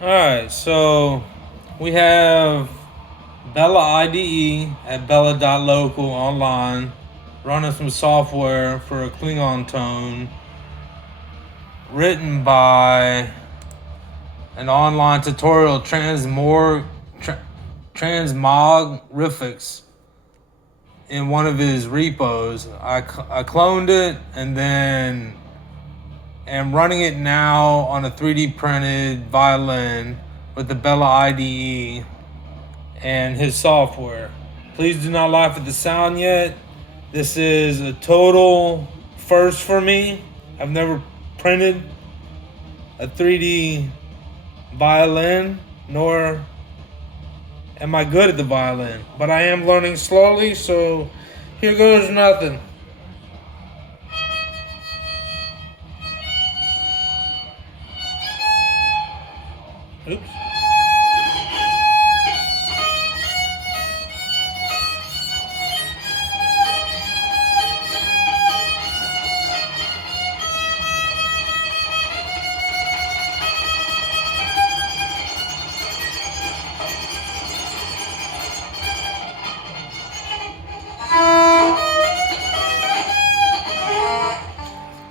Alright, so we have Bela IDE at Bela.local online running some software for a Klingon tone written by an online tutorial transmogrifics in one of his repos. I cloned it and then am running it now on a 3D printed violin with the Bela IDE and his software. Please do not laugh at the sound yet. This is a total first for me. I've never printed a 3D violin, nor am I good at the violin, but I am learning slowly, so here goes nothing. Oops.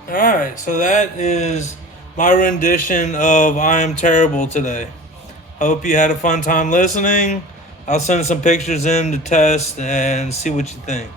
Alright, so that is my rendition of I Am Terrible today. Hope you had a fun time listening. I'll send some pictures in to test and see what you think.